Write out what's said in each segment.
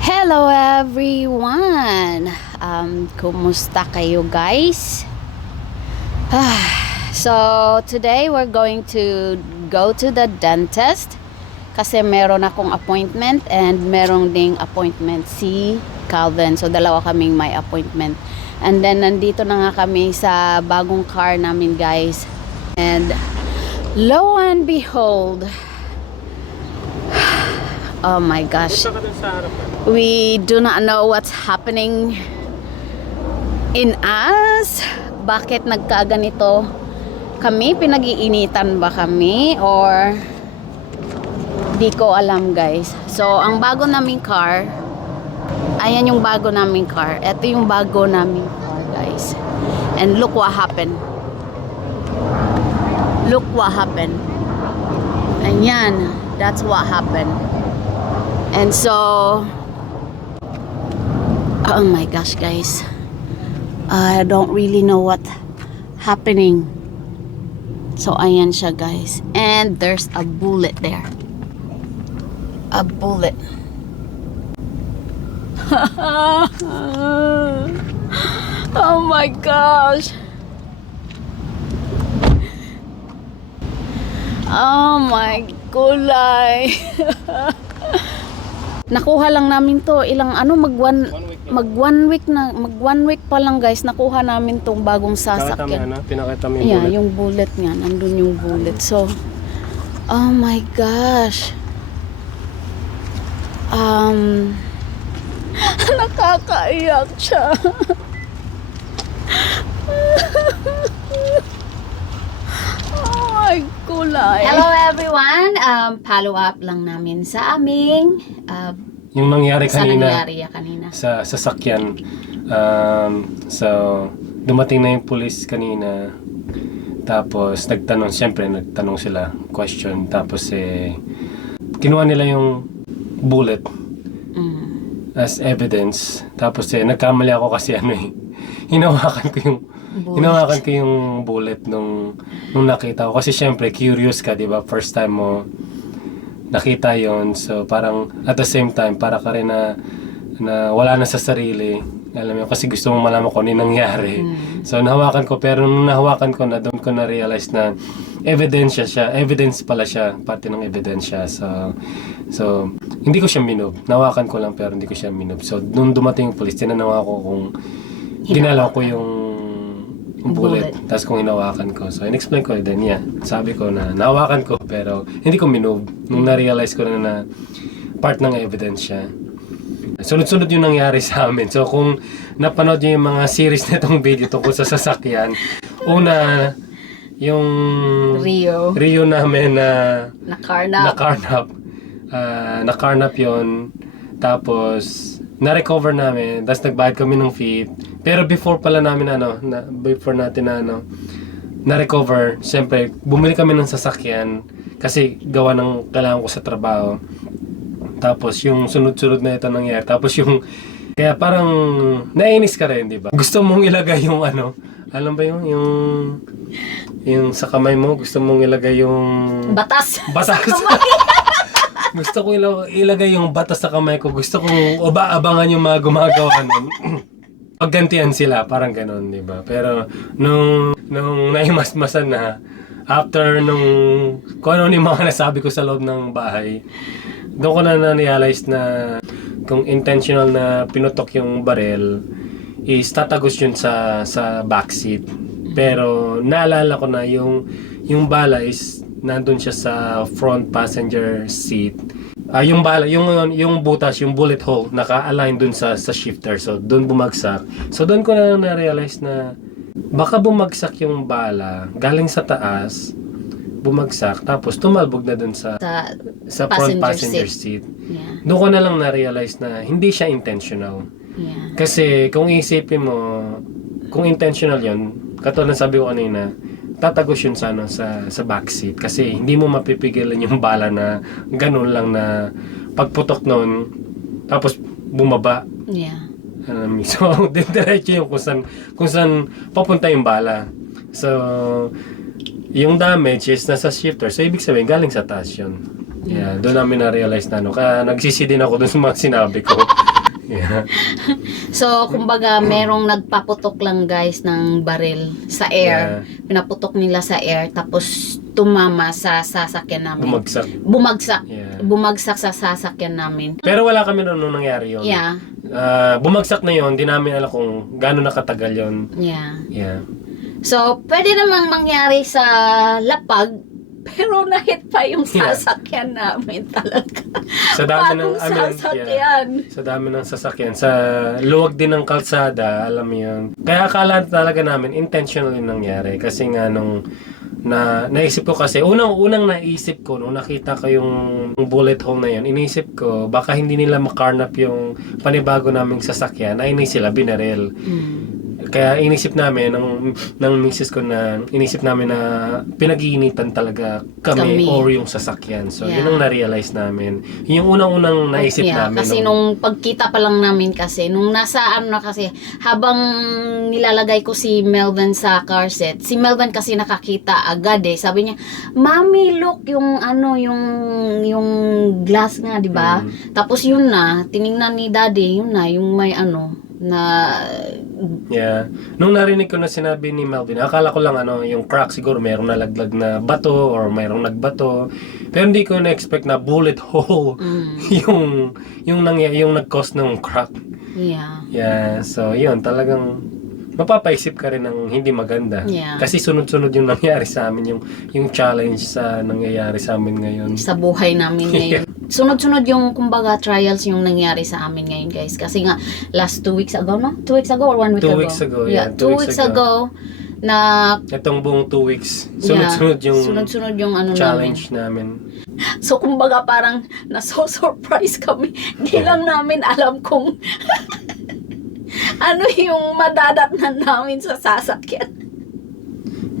Hello everyone! Um, kumusta kayo guys? Ah, so today we're going to go to the dentist kasi meron akong appointment and meron ding appointment si Calvin. So dalawa kaming may appointment. And then nandito na nga kami sa bagong car namin guys. And lo and behold, oh my gosh, we do not know what's happening in us. Bakit nagkaganito kami? Pinag-iinitan ba kami? Or di ko alam guys. So, ang bago naming car, ayan yung bago naming car. Ito yung bago naming car guys. And look what happened. Look what happened. Ayan. That's what happened. And so, Oh my gosh, guys. I don't really know what happening. So, ayan siya, guys. And there's a bullet there. A bullet. oh my gosh. Oh my gulay. Nakuha lang namin to ilang ano mag one mag one week na mag one week pa lang guys nakuha namin tong bagong Pinakita mo sasakyan. Pinakita mo yung Yeah, bullet. yung bullet nga nandun yung bullet. So oh my gosh. Um nakakaiyak siya. my kulay. Hello everyone. Um follow up lang namin sa aming uh, Yung nangyari sa kanina nangyari ya kanina. sa sasakyan. Um, so, dumating na yung police kanina. Tapos, nagtanong, siyempre, nagtanong sila, question. Tapos, eh, kinuha nila yung bullet Mm. as evidence. Tapos, eh, nagkamali ako kasi ano eh, hinawakan ko yung Bullet. Hinawakan ko yung bullet nung, nung nakita ko. Kasi syempre, curious ka, di ba? First time mo nakita yon So, parang at the same time, para ka rin na, na wala na sa sarili. Alam mo, kasi gusto mong malaman kung ano yung nangyari. So, nahawakan ko. Pero nung nahawakan ko na, doon ko na-realize na evidence siya. Evidence pala siya. Parte ng evidence siya. So, so hindi ko siya minob. Nahawakan ko lang pero hindi ko siya minob. So, nung dumating yung police, tinanong ako kung ginalaw ko yung bullet. Bullet. Tapos kung hinawakan ko. So, in-explain ko then yeah. Sabi ko na nahawakan ko pero hindi ko minove. Nung na-realize ko na na part ng evidence siya. Sunod-sunod yung nangyari sa amin. So, kung napanood niyo yung mga series na itong video tungkol sa sasakyan, una, yung Rio Rio namin na na karnap. na-carnap. Ah, na-carnap yun. Tapos, na-recover namin. Tapos nagbayad kami ng fee. Pero before pala namin ano, na, before natin na ano, na-recover, siyempre, bumili kami ng sasakyan kasi gawa ng kailangan ko sa trabaho. Tapos yung sunod-sunod na ito nangyari. Tapos yung, kaya parang nainis ka rin, di ba? Gusto mong ilagay yung ano, alam ba yun? Yung, yung sa kamay mo, gusto mong ilagay yung Batas. batas. Gusto ko ila- ilagay yung batas sa kamay ko. Gusto kong aba-abangan yung mga gumagawa nun. Paggantihan sila, parang ganun, di ba? Pero nung, nung naimasmasan na, after nung kung ano yung mga nasabi ko sa loob ng bahay, doon ko na na-realize na kung intentional na pinutok yung barel, is tatagos yun sa, sa backseat. Pero naalala ko na yung, yung bala is nandun siya sa front passenger seat. Ah, yung bala, yung yung butas, yung bullet hole naka-align dun sa sa shifter. So doon bumagsak. So doon ko na na-realize na baka bumagsak yung bala galing sa taas, bumagsak tapos tumalbog na dun sa Sa, sa front Passenger passenger seat. yeah. Doon ko na lang na-realize na hindi siya intentional. Yeah. Kasi kung isipin mo, kung intentional yon katulad ng sabi ko kanina, tatagos yun sa, ano, sa, sa backseat. Kasi hindi mo mapipigilan yung bala na ganun lang na pagputok nun, tapos bumaba. Yeah. Um, so, diretso yung kung saan, kung saan papunta yung bala. So, yung damage is nasa shifter. So, ibig sabihin, galing sa taas yun. Yeah, doon namin na-realize na ano. Kaya nagsisi din ako doon sa mga sinabi ko. Yeah. So, kumbaga, merong nagpaputok lang guys ng baril sa air. Pinaputok nila sa air, tapos tumama sa sasakyan namin. Bumagsak. Bumagsak. Yeah. Bumagsak sa sasakyan namin. Pero wala kami noon nung nangyari yun. Yeah. Ah, bumagsak na yun, di namin alam kung gaano nakatagal yun. Yeah. Yeah. So, pwede namang mangyari sa lapag, pero nahit pa yung Yeah. sasakyan namin talaga. Sa dami ng, I mean, sasakyan. Sa dami ng sasakyan. Sa luwag din ng kalsada, alam mo yun. Kaya akala talaga namin intentional yung nangyari. Kasi nga nung na naisip ko kasi unang unang naisip ko nung nakita ko yung bullet hole na yun inisip ko baka hindi nila makarnap yung panibago naming sasakyan ay hindi sila binaril Mm. Kaya inisip namin ng ng misis ko na inisip namin na pinag-iinitan talaga kami, Kami. or yung sasakyan. So Yeah. yun ang na-realize namin. Yung unang-unang naisip Yeah, namin. Kasi nung- nung pagkita pa lang namin kasi, nung nasa ano na kasi, habang nilalagay ko si Melvin sa car set, si Melvin kasi nakakita agad eh. Sabi niya, Mami, look, yung ano, yung, yung glass nga, di ba? Mm. Tapos yun na, tiningnan ni Daddy, yun na, yung may ano, na, Yeah. Nung narinig ko na sinabi ni Melvin, akala ko lang ano, yung crack siguro mayroong nalaglag na bato or mayroong nagbato. Pero hindi ko na-expect na bullet hole mm, yung yung nang yung nag-cause ng crack. yeah. Yeah, so yun talagang mapapaisip ka rin ng hindi maganda. Yeah. Kasi sunod-sunod yung nangyari sa amin, yung yung challenge sa nangyayari sa amin ngayon. sa buhay namin ngayon. Sunod-sunod yung, kumbaga, trials yung nangyari sa amin ngayon, guys. Kasi nga, last two weeks ago, no? Two weeks ago or one week Two ago? weeks ago, yeah. two, weeks, ago, na Itong buong two weeks, sunod-sunod yeah, yung sunod-sunod yung ano challenge namin. namin. So, kumbaga, parang naso-surprise kami. Di lang namin alam kung ano yung madadatnan namin sa sasakyan.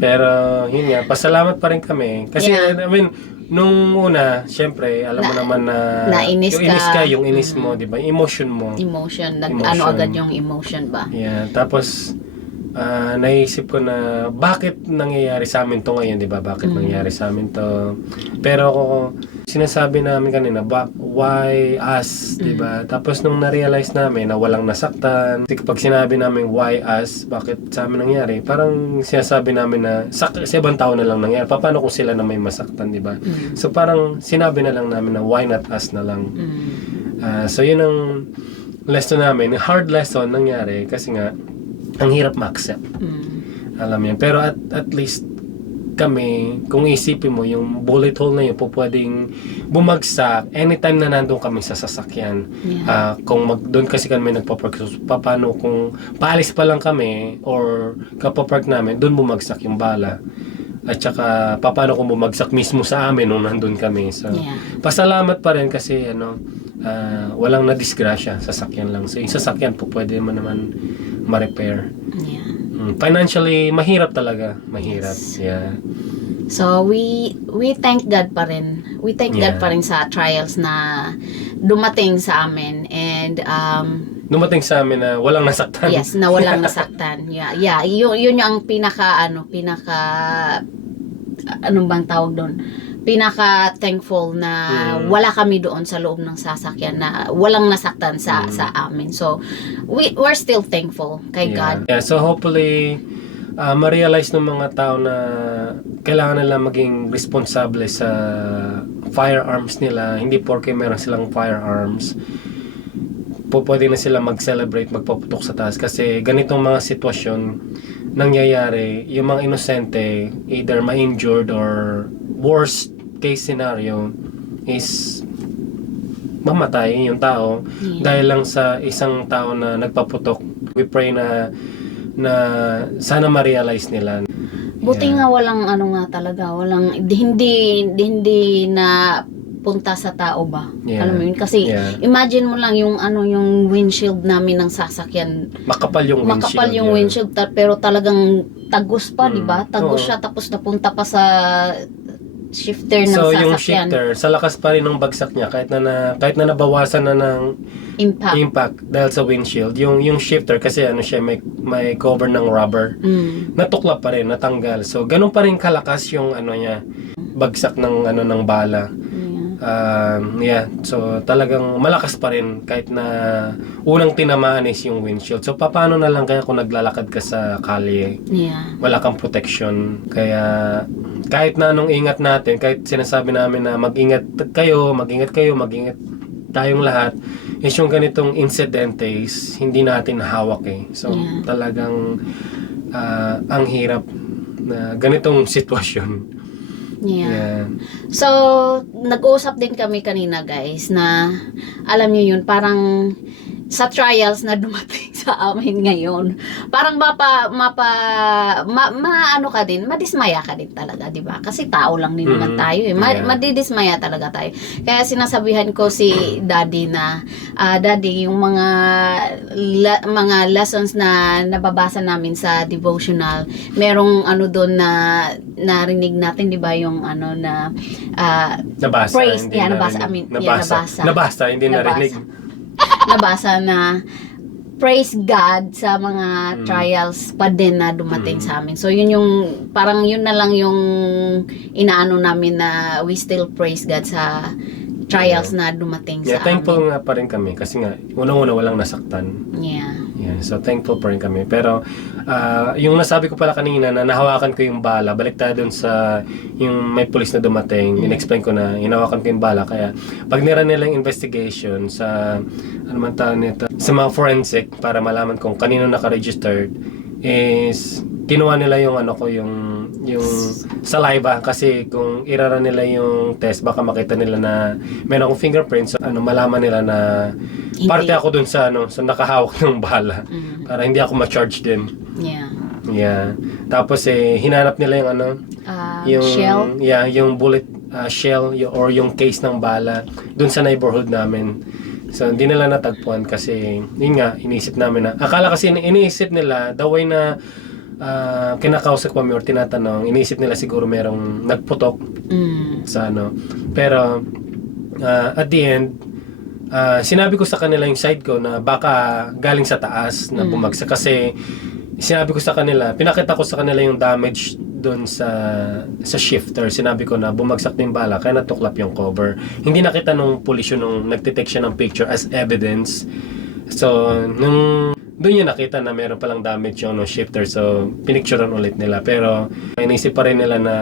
Pero yun nga, pasalamat pa rin kami. Kasi Yeah. I mean, nung una, syempre, alam mo Na- naman na nainis yung inis ka. ka, yung inis Mm. mo, 'di ba? Emotion mo. Emotion. Nag, Emotion. Ano agad yung emotion ba? Yeah, tapos ah, naisip ko na bakit nangyayari sa amin to ngayon, 'di ba? Bakit Mm. nangyayari sa amin to? Pero ako sinasabi namin kanina, ba, why us, 'di ba? Tapos nung na-realize namin na walang nasaktan, kapag sinabi namin why us, bakit sa amin nangyari? Parang sinasabi namin na sa, sa ibang tao na lang nangyari. Pa- Paano kung sila na may masaktan, 'di ba? Mm. So parang sinabi na lang namin na why not us na lang. Mm. Ah, so yun ang lesson namin. Hard lesson nangyari kasi nga ang hirap ma-accept. Mm. Alam yan. Pero at, at least kami, kung isipin mo, yung bullet hole na yun po pwedeng bumagsak anytime na nandun kami sa sasakyan. Yeah. Ah, kung mag, doon kasi kami nagpapark, so, paano kung paalis pa lang kami or kapapark namin, doon bumagsak yung bala. At saka, paano kung bumagsak mismo sa amin nung nandun kami. So, Yeah. pasalamat pa rin kasi ano, ah, walang na-disgrasya, sasakyan lang. So, yung sasakyan po pwede mo naman ma-repair. Yeah. Mm, financially, mahirap talaga. Mahirap. Yes. Yeah. So we we thank God pa rin. We thank Yeah. God pa rin sa trials na dumating sa amin and um Dumating sa amin na walang nasaktan. yes, na walang nasaktan. Yeah, yeah, yun, yun yung pinaka ano, pinaka anong bang tawag doon? Pinaka thankful na Mm. wala kami doon sa loob ng sasakyan na walang nasaktan sa Mm. sa amin. So we we're still thankful kay yeah. God. Yeah, so hopefully, ah, ma-realize ng mga tao na kailangan nila maging responsable sa firearms nila. Hindi porke meron silang firearms, po pwede na sila mag-celebrate, magpaputok sa taas. Kasi ganitong mga sitwasyon nangyayari, yung mga inosente, either ma-injured or worst case scenario is mamatay yung tao Yeah. dahil lang sa isang tao na nagpaputok. We pray na na sana ma-realize nila. Buti Yeah. nga walang ano nga talaga, walang di- hindi di- hindi na punta sa tao ba? Yeah. Alam mo yun kasi Yeah. imagine mo lang yung ano yung windshield namin ng sasakyan. Makapal yung windshield. Makapal yung yeah. windshield ta- pero talagang tagus pa, Mm. di ba? Tagus Oo. siya tapos napunta pa sa shifter ng So yung sasakyan. shifter, sa lakas pa rin ng bagsak niya kahit na, na kahit na nabawasan na ng Impact. impact dahil sa windshield, yung yung shifter kasi ano siya may may cover ng rubber, Mm. natuklap pa rin, natanggal. So ganun pa rin kalakas yung ano niya, bagsak ng ano ng bala. Yeah. Um, yeah, so talagang malakas pa rin kahit na unang tinamaan is yung windshield. So paano na lang kaya kung naglalakad ka sa kalye, Yeah. wala kang protection. Kaya kahit na anong ingat natin, kahit sinasabi namin na mag-ingat kayo, mag-ingat kayo, mag-ingat tayong lahat, is yung ganitong incidentes, hindi natin hawak eh. So Yeah. talagang ah, ang hirap na ganitong sitwasyon. Yeah. Yeah. So, nag-uusap din kami kanina guys na alam niyo yun, parang sa trials na dumating sa amin ngayon, parang mapa, mapa, ma, ma- ano ka din, madismaya ka din talaga, di ba? Kasi tao lang din naman Mhm. tayo eh. Ma, Yeah. Madidismaya talaga tayo. Kaya sinasabihan ko si daddy na, ah, daddy, yung mga, la- mga lessons na nababasa namin sa devotional, merong ano doon na narinig natin, di ba, yung ano na, ah, Nabasa. Praise, yeah, nabasa, narinig. I mean, yeah, nabasa. nabasa. Nabasa, hindi Nabasa. narinig. nabasa na praise God sa mga Mm. trials pa din na dumating Mm. sa amin. So yun yung parang yun na lang yung inaano namin na we still praise God sa trials na dumating Yeah, sa thankful amin. nga pa rin kami kasi nga, unang-una walang nasaktan. Yeah. Yeah, so thankful pa rin kami. Pero ah, yung nasabi ko pala kanina na nahawakan ko yung bala, balik tayo dun sa yung may police na dumating, Mm. in-explain ko na hinawakan ko yung bala. Kaya pag nira nila yung investigation sa, ano man tawag nito, sa mga forensic para malaman kung kanino naka-registered is kinuha nila yung ano ko yung yung saliva kasi kung irara nila yung test baka makita nila na meron akong fingerprints so, ano malaman nila na Hindi. parte ako dun sa ano sa nakahawak ng bala Mm. para hindi ako ma-charge din. Yeah. Yeah. Tapos eh hinanap nila yung ano, Uh, yung shell. yeah, yung bullet uh, shell y- or yung case ng bala dun sa neighborhood namin. So hindi nila natagpuan kasi yun nga iniisip namin na akala kasi ini- iniisip nila the way na uh, kinakausap kami or tinatanong, iniisip nila siguro merong nagputok Mm. sa ano. Pero uh, at the end, uh, sinabi ko sa kanila yung side ko na baka galing sa taas na Mm. bumagsak kasi sinabi ko sa kanila, pinakita ko sa kanila yung damage doon sa sa shifter. Sinabi ko na bumagsak na yung bala kaya natuklap yung cover. Hindi nakita nung pulis yun nung nagtitake siya ng picture as evidence. So, nung doon niya nakita na meron palang damage yung no, shifter. So, pinicturean ulit nila. Pero, inisip pa rin nila na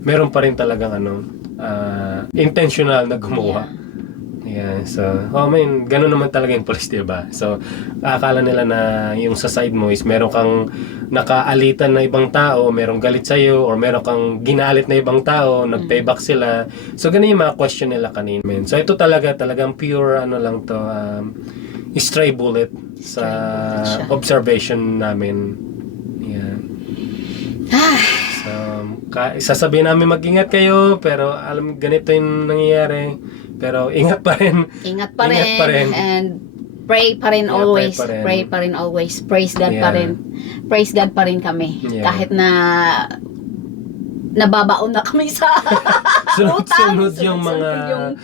meron pa rin talagang ano, ah, intentional na gumawa. Yeah, so, oh man, ganun naman talaga yung police, diba? So, akala nila na yung sa side mo is meron kang nakaalitan na ibang tao, merong galit sa'yo, or meron kang ginalit na ibang tao, nag-payback sila. So, ganun yung mga question nila kanina. man. So, ito talaga, talagang pure, ano lang to, um, stray bullet sa siya. observation namin. Yeah. Ah, So, ka- sasabihin namin mag-ingat kayo, pero alam ganito yung nangyayari. Pero ingat pa rin. ingat pa rin, Ingat pa rin. and pray pa rin Yeah, always. pray pa rin. Pray pa rin always. Praise God pa Yeah. rin. Praise God pa rin kami. Yeah. Kahit na nababaon na kami sa Sunod-sunod yung mga yung-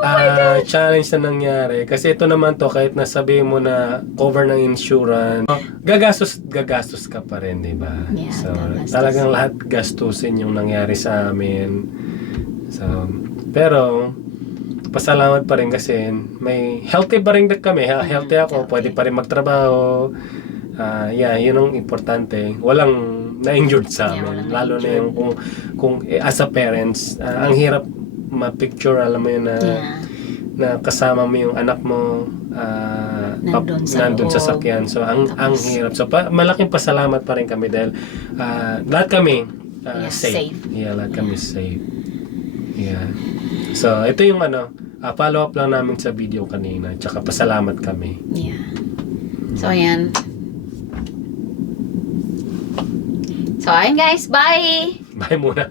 ah, challenge na nangyari. Kasi ito naman to, kahit nasabi mo na cover ng insurance, gagastos, gagastos ka pa rin, di ba? Yeah, so, gagastos. talagang lahat gastusin yung nangyari sa amin. So, pero, pasalamat pa rin kasi may healthy pa rin kami. Healthy ako, healthy. pwede pa rin magtrabaho. Ah, yeah, yun ang importante. Walang na-injured sa Yeah, amin. Lalo na yung kung, kung eh, as a parents, ah, ang hirap ma-picture, alam mo yun na, Yeah. na kasama mo yung anak mo pap- Nandun sa nandun sa sakyan. So, ang, ang Tapos- hirap. So, pa, malaking pasalamat pa rin kami dahil ah, lahat kami ah, Yeah, safe. safe. Yeah, lahat kami safe. Yeah. So, ito yung ano, ah, follow up lang namin sa video kanina. Tsaka pasalamat kami. Yeah. So, ayan. So, ayan guys. Bye! Bye muna.